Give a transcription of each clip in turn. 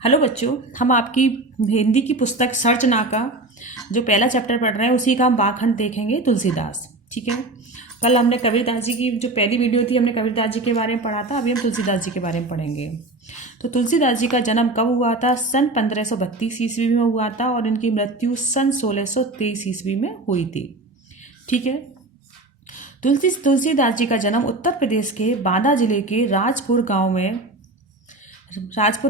Hello बच्चों, हम आपकी हिंदी की पुस्तक सर्चना का जो पहला चैप्टर पढ़ रहे हैं उसी का हम बाखंड देखेंगे तुलसीदास। ठीक है। कल हमने कबीरदास जी की जो पहली वीडियो थी हमने कबीरदास जी के बारे में पढ़ा था। अभी हम तुलसीदास जी के बारे में पढ़ेंगे। तो तुलसीदास जी का जन्म कब हुआ था? सन 1532 ईस्वी में हुआ था और इनकी मृत्यु सन 1623 ईस्वी में हुई थी। ठीक है। तुलसीदास जी का जन्म उत्तर प्रदेश के बांदा जिले के राजपुर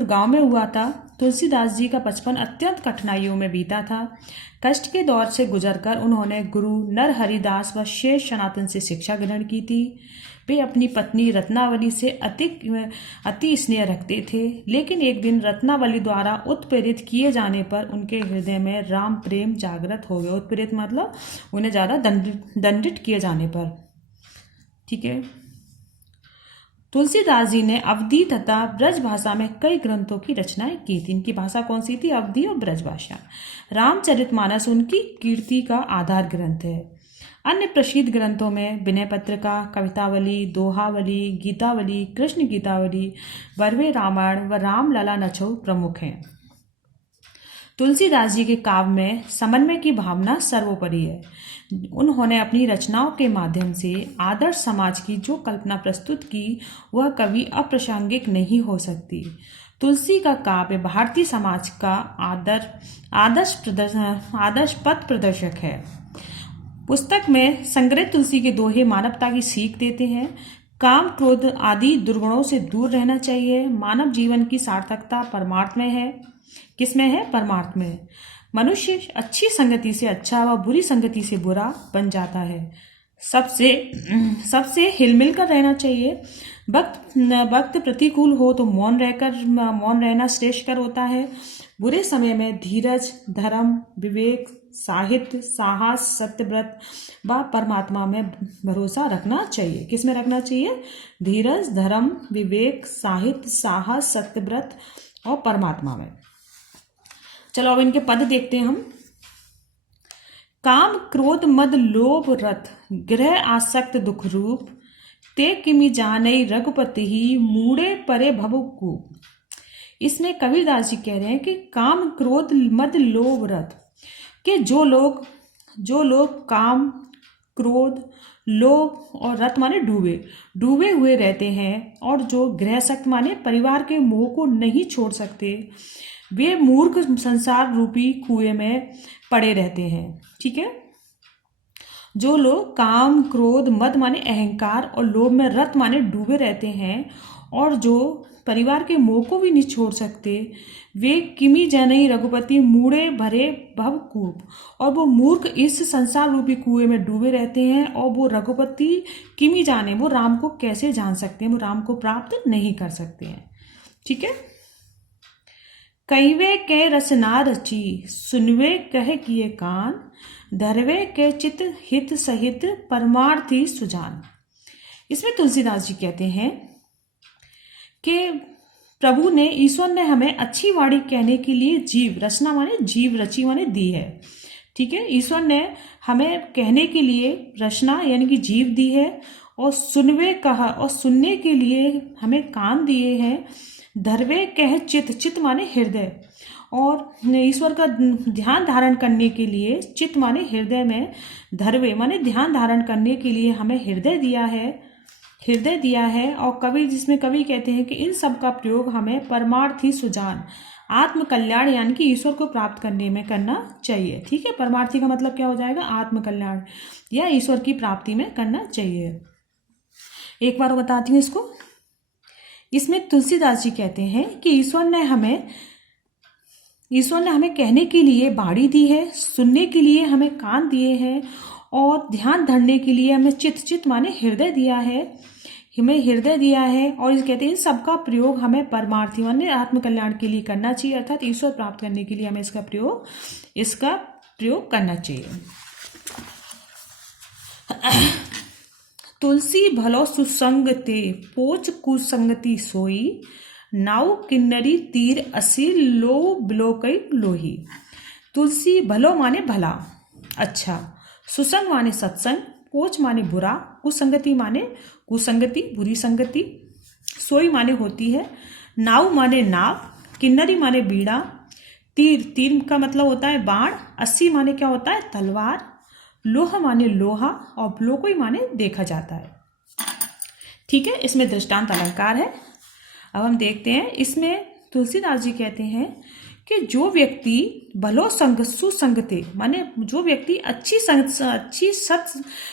गांव में हुआ था। तुलसीदास जी का बचपन अत्यंत कठिनाइयों में बीता था। कष्ट के दौर से गुजरकर उन्होंने गुरु नरहरिदास व शेष सनातन से शिक्षा ग्रहण की थी। वे अपनी पत्नी रत्नावली से अति स्नेह रखते थे, लेकिन एक दिन रत्नावली द्वारा उत्प्रेरित किए जाने पर उनके हृदय में राम प्रेम जागृत हो गया। उत्प्रेरित मतलब उन्हें ज़्यादा दंडित किए जाने पर। ठीक है। तुलसीदास जी ने अवधी तथा ब्रज भाषा में कई ग्रंथों की रचनाएं की थी। इनकी भाषा कौन सी थी? अवधी और ब्रज भाषा। रामचरितमानस उनकी कीर्ति का आधार ग्रंथ है। अन्य प्रसिद्ध ग्रंथों में विनय पत्रिका, कवितावली, दोहावली, गीतावली, कृष्ण गीतावली, बरवे रामायण व रामलला नछऊ प्रमुख हैं। तुलसीदास जी के काव्य में समन्वय की भावना सर्वोपरि है। उन्होंने अपनी रचनाओं के माध्यम से आदर्श समाज की जो कल्पना प्रस्तुत की वह कभी अप्रासंगिक नहीं हो सकती। तुलसी का काव्य भारतीय समाज का आदर्श पथ प्रदर्शक है। पुस्तक में संग्रहित तुलसी के दोहे मानवता की सीख देते हैं। काम, क्रोध आदि दुर्गुणों से दूर रहना चाहिए। मानव जीवन की सार्थकता परमार्थ में है। किसमें है? परमार्थ में। मनुष्य अच्छी संगति से अच्छा व बुरी संगति से बुरा बन जाता है। सबसे हिलमिल कर रहना चाहिए। वक्त प्रतिकूल हो तो मौन रहना श्रेष्ठकर होता है। बुरे समय में धीरज, धर्म, विवेक, साहित्य, साहस, सत्यव्रत व परमात्मा में भरोसा रखना चाहिए। किसमें रखना चाहिए? धीरज, धर्म, विवेक, साहित्य, साहस, सत्यव्रत और परमात्मा में। चलो अब इनके पद देखते हैं हम। काम, क्रोध, मद, लोभ, रथ, ग्रह आसक्त दुख रूप, ते किमि जानई रघुपति ही मूढ़े परे भवकूप। इसमें कबीरदास जी कह रहे हैं कि काम, क्रोध, मद, लोभ, रथ के जो लोग काम, क्रोध, लोभ और रथ माने डूबे हुए रहते हैं और जो गृहसक्त माने परिवार के मोह को नहीं छोड़ सकते, वे मूर्ख संसार रूपी कुएं में पड़े रहते हैं। ठीक है। जो लोग काम, क्रोध, मद माने अहंकार और लोभ में, रत माने डूबे रहते हैं और जो परिवार के मोह को भी नहीं छोड़ सकते, वे किमि जनई रघुपति मूढ़े भरे भवकूप। और वो मूर्ख इस संसार रूपी कुएं में डूबे रहते हैं और वो रघुपति किमि जाने, वो राम को कैसे जान सकते हैं? वो राम को प्राप्त नहीं कर सकते हैं। ठीक है। कईवे के रसना रची, सुनवे कह किए कान, धरवे के चित हित सहित परमार्थी सुजान। इसमें तुलसीदास जी कहते हैं कि प्रभु ने, ईश्वर ने हमें अच्छी वाणी कहने के लिए जीव, रचना माने जीव, रची माने दी है। ठीक है। ईश्वर ने हमें कहने के लिए रचना यानी कि जीव दी है और सुनवे कहा और सुनने के लिए हमें कान दिए हैं। धरवे कह चित माने हृदय, और ईश्वर का ध्यान धारण करने के लिए, चित माने हृदय में, धरवे माने ध्यान धारण करने के लिए हमें हृदय दिया है। और कवि कहते हैं कि इन सब का प्रयोग हमें परमार्थी सुजान, आत्म कल्याण यानी कि ईश्वर को प्राप्त करने में करना चाहिए। ठीक है। परमार्थी का मतलब क्या हो जाएगा? आत्म कल्याण या ईश्वर की प्राप्ति में करना चाहिए। एक बार बताती हूँ इसको। इसमें तुलसीदास जी कहते हैं कि ईश्वर ने हमें कहने के लिए बाणी दी है, सुनने के लिए हमें कान दिए हैं और ध्यान धरने के लिए हमें चित माने हृदय दिया है, और इस कहते हैं इन सबका प्रयोग हमें परमार्थी माने आत्मकल्याण के लिए करना चाहिए, अर्थात ईश्वर प्राप्त करने के लिए हमें इसका प्रयोग करना चाहिए। तुलसी भलो सुसंग ते, पोच कुसंगति सोई, नाउ किन्नरी तीर असी लो बिलोकई लोही। तुलसी भलो माने भला, अच्छा, सुसंग माने सत्संग, पोच माने बुरा, कुसंगति माने कुसंगति, बुरी संगति, सोई माने होती है, नाव माने नाव, किन्नरी माने बीड़ा, तीर, तीर का मतलब होता है बाण, अस्सी माने क्या होता है तलवार, लोह माने लोहा और लोकोई माने देखा जाता है। ठीक है, इसमें दृष्टांत अलंकार है। अब हम देखते हैं, इसमें तुलसीदास जी कहते हैं कि जो व्यक्ति भलो संग सुसंगति माने जो व्यक्ति अच्छी सत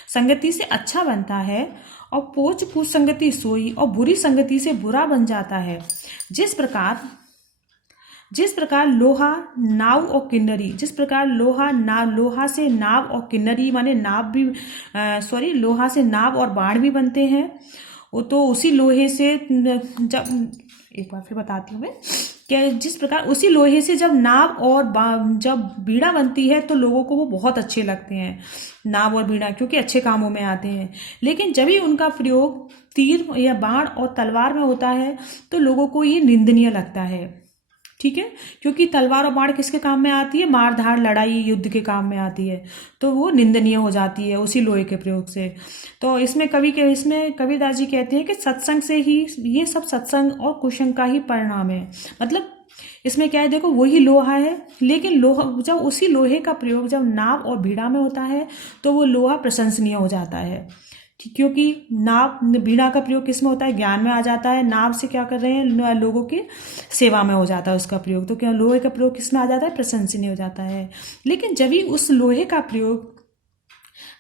संगति से अच्छा बनता है और पोच कुसंगति सोई और बुरी संगति से बुरा बन जाता है, जिस प्रकार लोहा नाव और किन्नरी, जिस प्रकार लोहा से नाव और किन्नरी माने नाव भी लोहा से नाव और बाण भी बनते हैं, वो तो उसी लोहे से जब एक बार फिर बताती हूँ मैं कि जिस प्रकार उसी लोहे से जब नाव और जब बीड़ा बनती है तो लोगों को वो बहुत अच्छे लगते हैं, नाव और बीड़ा, क्योंकि अच्छे कामों में आते हैं। लेकिन जब ही उनका प्रयोग तीर या बाण और तलवार में होता है तो लोगों को ये निंदनीय लगता है। ठीक है, क्योंकि तलवार और बाण किसके काम में आती है, मार धाड़ लड़ाई युद्ध के काम में आती है, तो वो निंदनीय हो जाती है उसी लोहे के प्रयोग से। तो इसमें कबीरदास जी कहते हैं कि सत्संग से ही ये सब सत्संग और कुसंग का ही परिणाम है। मतलब इसमें क्या है, देखो वही लोहा है, लेकिन लोहा जब उसी लोहे का प्रयोग जब नाव और बीड़ा में होता है तो वो लोहा प्रशंसनीय हो जाता है। क्योंकि नाव बीड़ा का प्रयोग किस में होता है, ज्ञान में आ जाता है। नाव से क्या कर रहे हैं, लोगों की सेवा में हो जाता है उसका प्रयोग, तो क्या लोहे का प्रयोग किस में आ जाता है, प्रशंसनीय हो जाता है। लेकिन जब ही उस लोहे का प्रयोग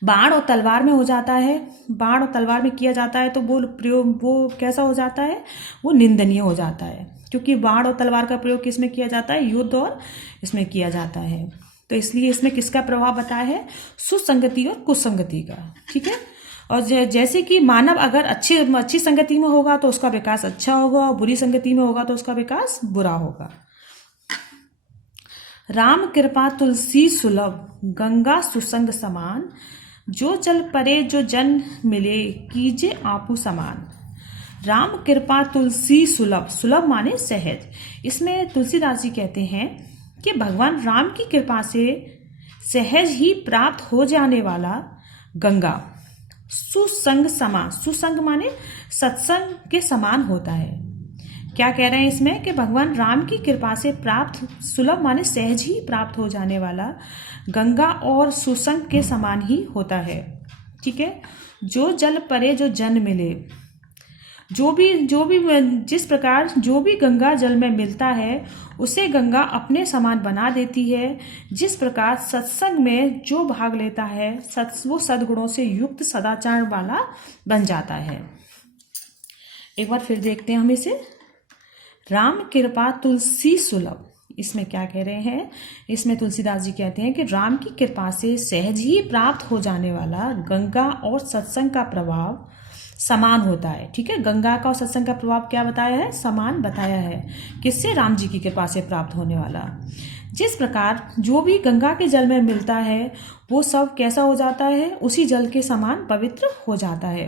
बाण और तलवार में हो जाता है, बाण और तलवार में किया जाता है, तो वो प्रयोग वो कैसा हो जाता है, वो निंदनीय हो जाता है। क्योंकि बाण और तलवार का प्रयोग किस में किया जाता है, युद्ध और इसमें किया जाता है। तो इसलिए इसमें किसका प्रभाव बताया है, सुसंगति और कुसंगति का। ठीक है, और जैसे कि मानव अगर अच्छी संगति में होगा तो उसका विकास अच्छा होगा, और बुरी संगति में होगा तो उसका विकास बुरा होगा। राम कृपा तुलसी सुलभ, गंगा सुसंग समान, जो जल परे जो जन मिले, कीजे आपू समान। राम कृपा तुलसी सुलभ, सुलभ माने सहज। इसमें तुलसीदास जी कहते हैं कि भगवान राम की कृपा से सहज ही प्राप्त हो जाने वाला गंगा सुसंग समान, सुसंग माने सत्संग के समान होता है। क्या कह रहे हैं इसमें कि भगवान राम की कृपा से प्राप्त, सुलभ माने सहज ही प्राप्त हो जाने वाला गंगा और सुसंग के समान ही होता है। ठीक है, जो जल परे जो जन मिले, जो भी जिस प्रकार जो भी गंगा जल में मिलता है उसे गंगा अपने समान बना देती है। जिस प्रकार सत्संग में जो भाग लेता है वो सद्गुणों से युक्त सदाचार वाला बन जाता है। एक बार फिर देखते हैं हम इसे, राम कृपा तुलसी सुलभ। इसमें क्या कह रहे हैं, इसमें तुलसीदास जी कहते हैं कि राम की कृपा से सहज ही प्राप्त हो जाने वाला गंगा और सत्संग का प्रभाव समान होता है। ठीक है, गंगा का और सत्संग का प्रभाव क्या बताया है, समान बताया है। किससे, राम जी की कृपा से प्राप्त होने वाला। जिस प्रकार जो भी गंगा के जल में मिलता है वो सब कैसा हो जाता है, उसी जल के समान पवित्र हो जाता है,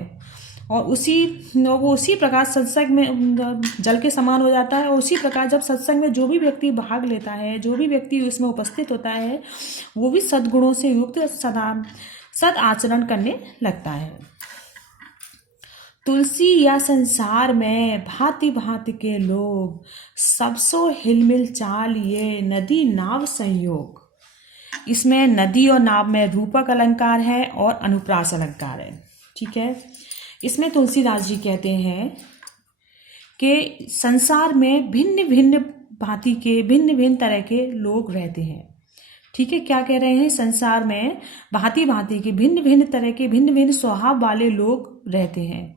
और वो उसी प्रकार सत्संग में जल के समान हो जाता है। और उसी प्रकार जब सत्संग में जो भी व्यक्ति भाग लेता है, जो भी व्यक्ति उसमें उपस्थित होता है, वो भी सद्गुणों से युक्त सद आचरण करने लगता है। तुलसी या संसार में भांति भांति के लोग, सबसो हिलमिल चाल ये नदी नाव संयोग। इसमें नदी और नाव में रूपक अलंकार है और अनुप्रास अलंकार है। ठीक है, इसमें तुलसीदास जी कहते हैं कि संसार में भिन्न भिन्न भांति के भिन्न भिन्न तरह के लोग रहते हैं। ठीक है, क्या कह रहे हैं, संसार में भांति भांति के भिन्न भिन्न तरह के भिन्न भिन्न स्वभाव वाले लोग रहते हैं।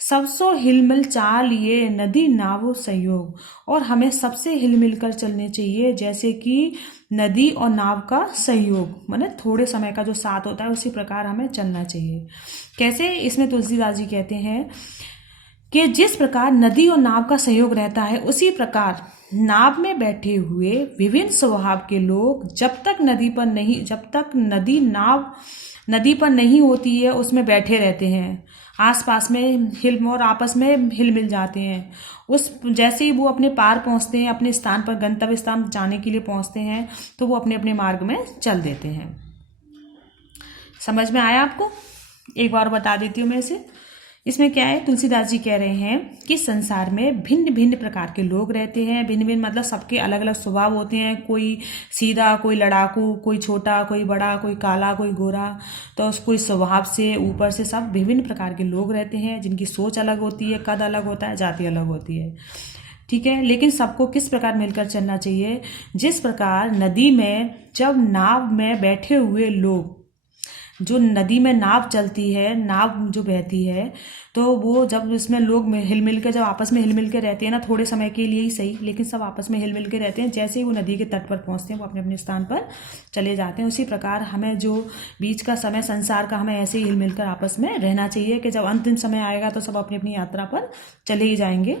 सबसो हिलमिल चाल ये नदी नाव सहयोग, और हमें सबसे हिलमिल कर चलने चाहिए, जैसे कि नदी और नाव का सहयोग माने थोड़े समय का जो साथ होता है उसी प्रकार हमें चलना चाहिए। कैसे, इसमें तुलसीदास जी कहते हैं कि जिस प्रकार नदी और नाव का सहयोग रहता है उसी प्रकार नाव में बैठे हुए विभिन्न स्वभाव के लोग जब तक नदी पर नहीं होती है उसमें बैठे रहते हैं, आसपास में और आपस में हिल मिल जाते हैं। उस जैसे ही वो अपने पार पहुंचते हैं, अपने स्थान पर गंतव्य स्थान जाने के लिए पहुंचते हैं, तो वो अपने अपने मार्ग में चल देते हैं। समझ में आया आपको? एक बार बता देती हूँ मैं इसे। इसमें क्या है, तुलसीदास जी कह रहे हैं कि संसार में भिन्न भिन्न प्रकार के लोग रहते हैं। भिन्न भिन्न मतलब सबके अलग अलग स्वभाव होते हैं, कोई सीधा, कोई लड़ाकू, कोई छोटा, कोई बड़ा, कोई काला, कोई गोरा। तो कोई स्वभाव से ऊपर से सब विभिन्न प्रकार के लोग रहते हैं, जिनकी सोच अलग होती है, कद अलग होता है, जाति अलग होती है। ठीक है, लेकिन सबको किस प्रकार मिलकर चलना चाहिए? जिस प्रकार नदी में जब नाव में बैठे हुए लोग, जो नदी में नाव चलती है, नाव जो बहती है, तो वो जब उसमें लोग हिल मिल के जब आपस में हिल मिल के रहते हैं ना, थोड़े समय के लिए ही सही, लेकिन सब आपस में हिल मिल के रहते हैं, जैसे ही वो नदी के तट पर पहुंचते हैं वो अपने अपने स्थान पर चले जाते हैं। उसी प्रकार हमें जो बीच का समय संसार का, हमें ऐसे ही हिल मिलकर आपस में रहना चाहिए कि जब अंतिम समय आएगा तो सब अपनी अपनी यात्रा पर चले ही जाएंगे।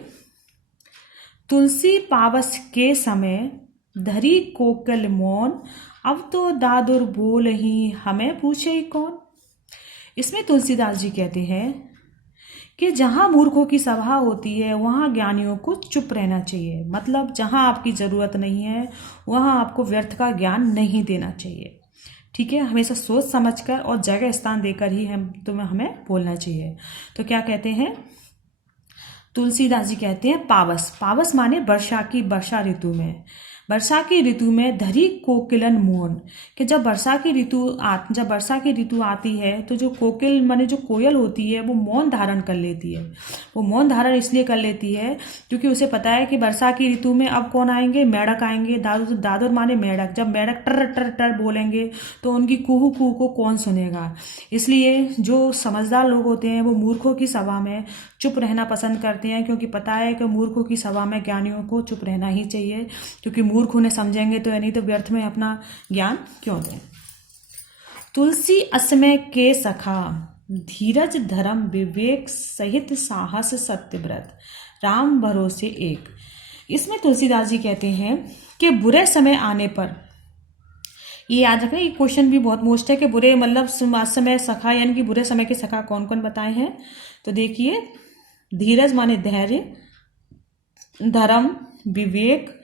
तुलसी पावस के समय धरी कोकिल मौन, अब तो दादुर बोल ही हमें पूछे ही कौन। इसमें तुलसीदास जी कहते हैं कि जहाँ मूर्खों की सभा होती है वहाँ ज्ञानियों को चुप रहना चाहिए। मतलब जहाँ आपकी ज़रूरत नहीं है वहाँ आपको व्यर्थ का ज्ञान नहीं देना चाहिए। ठीक है, हमेशा सोच समझकर और जगह स्थान देकर ही हमें बोलना चाहिए। तो क्या कहते हैं तुलसीदास जी, कहते हैं पावस, पावस माने वर्षा ऋतु में, वर्षा की ऋतु में धरी कोकिलन मौन, कि जब वर्षा की ऋतु आती है तो जो कोकिल माने जो कोयल होती है वो मौन धारण कर लेती है। वो मौन धारण इसलिए कर लेती है क्योंकि उसे पता है कि वर्षा की ऋतु में अब कौन आएंगे, मेढक आएंगे। दादुर माने मेढक, जब मेढक टर टर टर बोलेंगे तो उनकी कुहू कुहू को कौन सुनेगा। इसलिए जो समझदार लोग होते हैं वो मूर्खों की सभा में चुप रहना पसंद करते हैं, क्योंकि पता है कि मूर्खों की सभा में ज्ञानियों को चुप रहना ही चाहिए, क्योंकि मूर्ख उन्हें समझेंगे तो नहीं तो व्यर्थ में अपना ज्ञान क्यों दें। तुलसी असमय के सखा, धीरज धर्म विवेक सहित साहस सत्यव्रत, राम भरोसे एक। इसमें तुलसीदास जी कहते हैं कि बुरे समय आने पर, ये याद रखें, ये क्वेश्चन भी बहुत मोस्ट है कि बुरे मतलब समय सखा यानी कि बुरे समय के सखा कौन कौन बताए हैं। तो देखिए, धीरज माने धैर्य, धर्म, विवेक,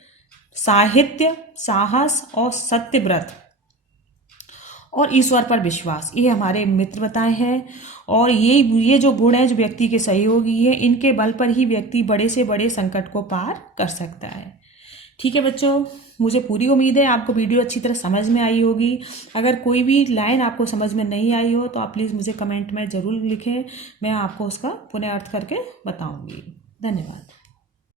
साहित्य, साहस और सत्यव्रत और ईश्वर पर विश्वास, ये हमारे मित्र बताए हैं। और ये जो गुण है जो व्यक्ति के सहयोगी है, इनके बल पर ही व्यक्ति बड़े से बड़े संकट को पार कर सकता है। ठीक है बच्चों, मुझे पूरी उम्मीद है आपको वीडियो अच्छी तरह समझ में आई होगी। अगर कोई भी लाइन आपको समझ में नहीं आई हो तो आप प्लीज़ मुझे कमेंट में ज़रूर लिखें, मैं आपको उसका पुनः अर्थ करके बताऊंगी। धन्यवाद।